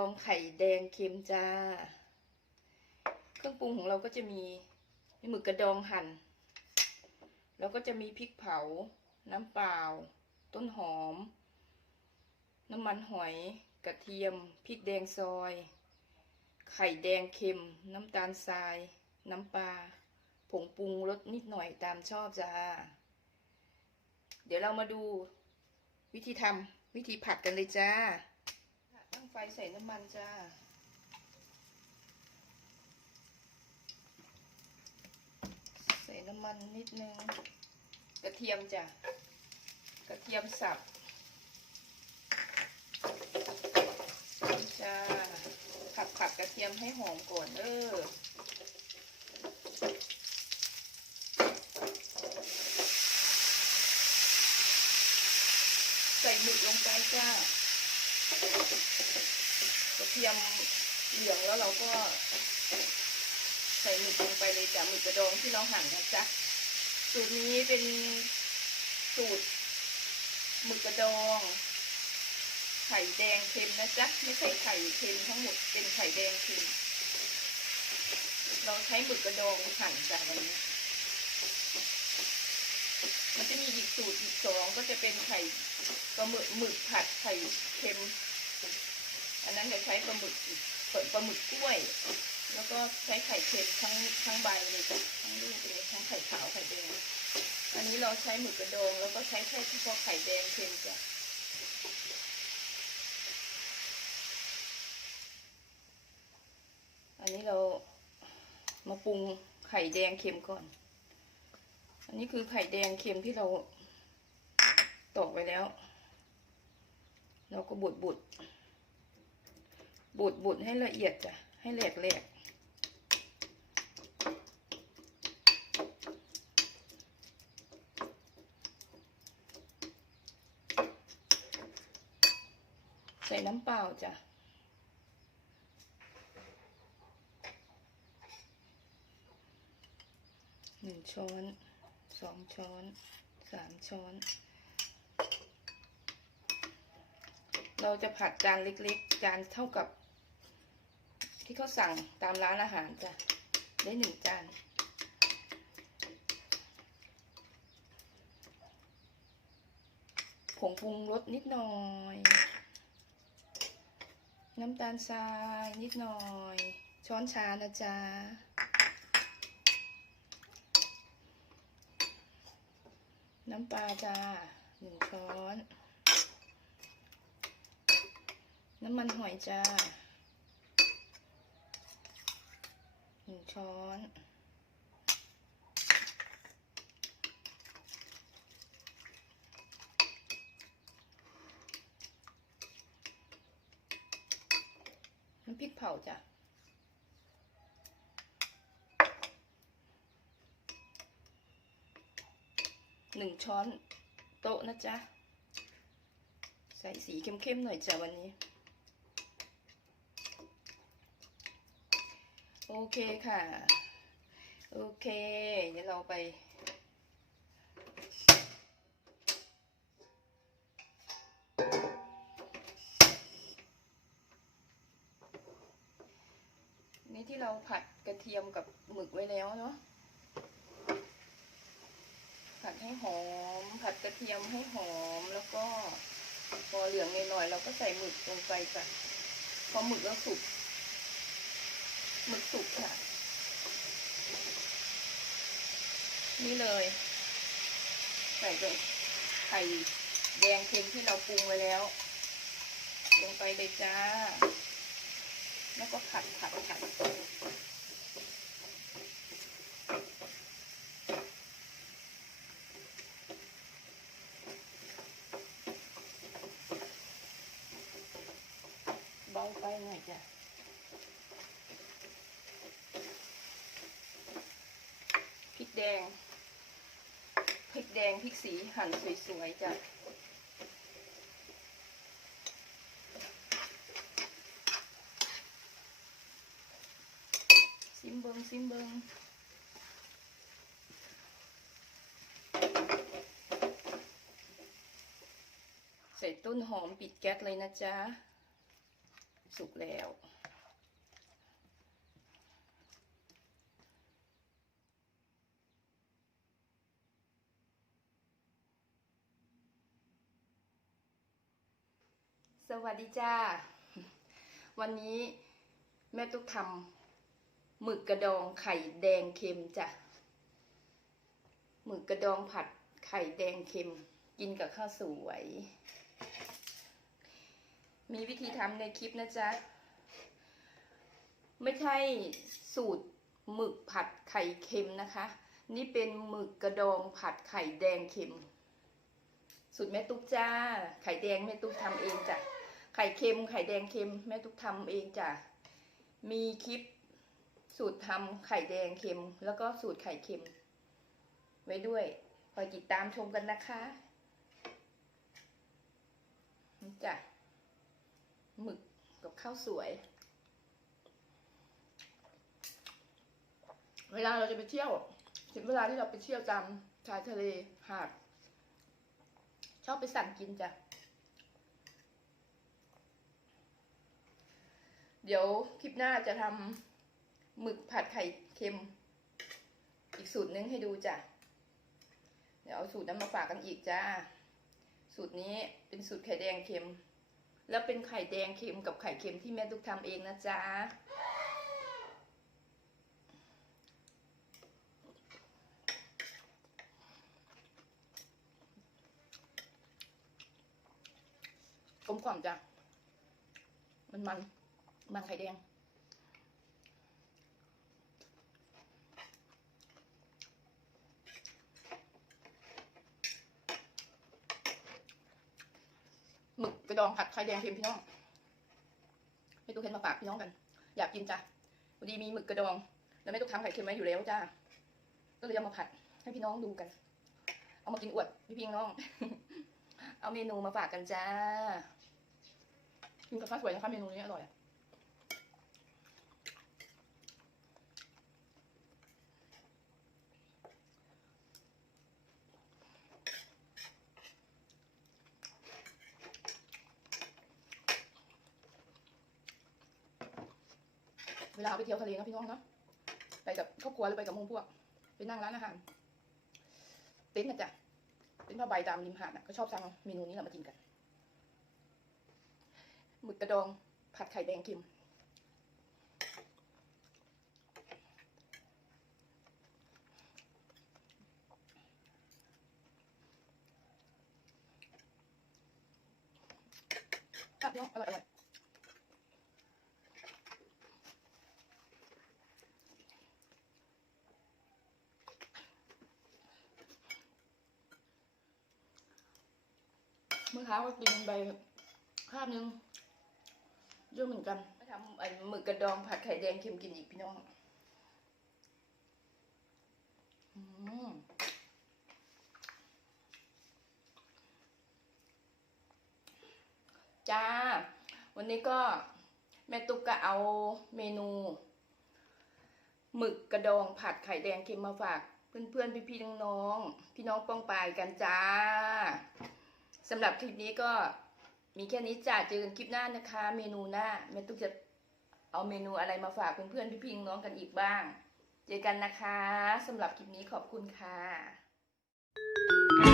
องไข่แดงเค็มจ้า เครื่องปรุงของเราก็จะมีมีหมึกกระดองหั่น แล้วก็จะมีพริกเผา น้ำเปล่า ต้นหอม น้ำมันหอย กระเทียม พริกแดงซอย ไข่แดงเค็ม น้ำตาลทราย น้ำปลา ผงปรุงรสนิดหน่อยตามชอบจ้า เดี๋ยวเรามาดูวิธีทำวิธีผัดกันเลยจ้า ไฟใส่น้ำมันจ้า ใส่น้ำมันนิดนึง กระเทียมจ้ะ กระเทียมสับจ้าผัดผัดกระเทียมให้หอมก่อนเออใส่หมึกลงไปจ้า เทียมเหลืองแล้วเราก็ ใส่หมึกลงไปเลยจ้ะหมึกกระดองที่เราหั่นนะจ๊ะสูตรนี้เป็นสูตรหมึกกระดอง ไข่แดงเค็มนะจ๊ะไม่ใช่ไข่เค็มทั้งหมดเป็นไข่แดงเค็มเราใช้หมึกกระดองหั่นจ้ะวันนี้ มันจะมีอีกสูตรอีกสองก็จะเป็นไข่ปลาหมึกหมึกผัดไข่เค็ม อันนั้นจะใช้ปลาหมึกเปิดปลาหมึกกล้วย แล้วก็ใช้ไข่เค็มทั้งทั้งใบเลยจ้ะทั้งลูกเลยทั้งไข่ขาวไข่แดง อันนี้เราใช้หมึกกระโดง แล้วก็ใช้แค่เฉพาะไข่แดงเค็มจ้ะอันนี้เรามาปรุงไข่แดงเค็มก่อน อันนี้คือไข่แดงเค็มที่เราตอกไว้แล้ว เราก็บดบด บดบดให้ละเอียดจ้ะ ให้แหลกแหลกใส่น้ำเปล่าจ้ะหนึ่งช้อนสองช้อนสามช้อน เราจะผัดจานเล็กๆ จานเท่ากับ ที่เขาสั่งตามร้านอาหารจ้ะ ได้หนึ่งจาน ผงปรุงรสนิดหน่อย น้ำตาลทรายนิดหน่อย ช้อนชานะจ๊ะน้ำปลาจ้าหนึ่งช้อน น้ำมันหอยจ้าหนึ่ง ช้อน น้ำพริกเผาจ้ะหนึ่งช้อนโต๊ะนะจ๊ะ ใส่สีเข้มๆหน่อยจ้ะวันนี้ โอเคค่ะ โอเค เดี๋ยวเราไป นี่ที่เราผัดกระเทียมกับหมึกไว้แล้วเนาะ ผัดให้หอม ผัดกระเทียมให้หอม แล้วก็พอเหลืองหน่อยๆเราก็ใส่หมึกลงไปจ้ะพอหมึกแล้วสุก มึกสุกค่ะ นี่เลย ใส่ลงไข่แดงเค็มที่เราปรุงไว้แล้ว ลงไปเลยจ้า แล้วก็ผัดผัดผัด เบาไปหน่อยจ้ะ พริก แดง พริกแดงพริกสีหั่นสวยๆจ้ะซิมเบิงซิมเบิงใส่ต้นหอมปิดแก๊สเลยนะจ๊ะ สุกแล้ว วัสดีจ้า วันนี้แม่ตุ๊กทำหมึกกระดองไข่แดงเค็มจ้ะหมึกกระดองผัดไข่แดงเค็ม กินกับข้าวสวย มีวิธีทำในคลิปนะจ๊ะ ไม่ใช่สูตรหมึกผัดไข่เค็มนะคะ นี่เป็นหมึกกระดองผัดไข่แดงเค็มสูตรแม่ตุ๊กจ้า ไข่แดงแม่ตุ๊กทำเองจ้ะ ไข่เค็มไข่แดงเค็มแม่ตุ๊กทำเองจ้ะ มีคลิปสูตรทำไข่แดงเค็ม แล้วก็สูตรไข่เค็ม ไว้ด้วยคอยติดตามชมกันนะคะนี่จ้ะหมึกกับข้าวสวย เวลาเราจะไปเที่ยวถึงเวลาที่เราไปเที่ยวตามชายทะเลหาดชอบไปสั่งกินจ้ะ เดี๋ยวคลิปหน้าจะทำหมึกผัดไข่เค็ม อีกสูตรนึงให้ดูจ้ะ เดี๋ยวเอาสูตรนั้นมาฝากกันอีกจ้า สูตรนี้เป็นสูตรไข่แดงเค็ม แล้วเป็นไข่แดงเค็มกับไข่เค็มที่แม่ตุ๊กทำเองนะจ๊ะกลมกล่อมจ้ะ มันมัน มันไข่แดง หมึกกระดองผัดไข่แดงเค็มพี่น้องให้ตู้เห็นมาฝากพี่น้องกัน อยากกินจ้ะพอดีมีหมึกกระดอง แล้วไม่ต้องทำไข่เค็มไว้อยู่แล้วจ้า ก็เลยเอามาผัดให้พี่น้องดูกัน เอามากินอวดพี่พี่น้อง เอาเมนูมาฝากกันจ้ากินกับข้าวสวยนะคะเมนูนี้อร่อยอะ ลาไปเที่ยวทะเลนะพี่น้องเนาะไปกับครอบครัวหรือไปกับมูพวกไปนั่งร้านอาหารเต็นท์นะจ๊ะเต็นท์ผ้าใบตามริมหาดน่ะก็ชอบสั่งเมนูนี้เรามากินกันหมึกกระดองผัดไข่แดงเค็มอะพี่น้องอร่อยอร่อย เมื่อเช้าก็กินไปข้าวนึงเยอะเหมือนกันทำไอ้หมึกกระดองผัดไข่แดงเค็มกินอีกพี่น้องอืมจ้า วันนี้ก็แม่ตุ๊กก็เอาเมนูหมึกกระดองผัดไข่แดงเค็มมาฝาก เพื่อนๆ พี่ๆน้องๆพี่น้องป้องปายกันจ้า สำหรับคลิปนี้ก็มีแค่นี้จ้าเจอกันคลิปหน้านะคะ เมนูหน้าแม่ตุ๊กจะเอาเมนูอะไรมาฝากเพื่อนๆพี่พิงน้องกันอีกบ้าง เจอกันนะคะสำหรับคลิปนี้ขอบคุณค่ะ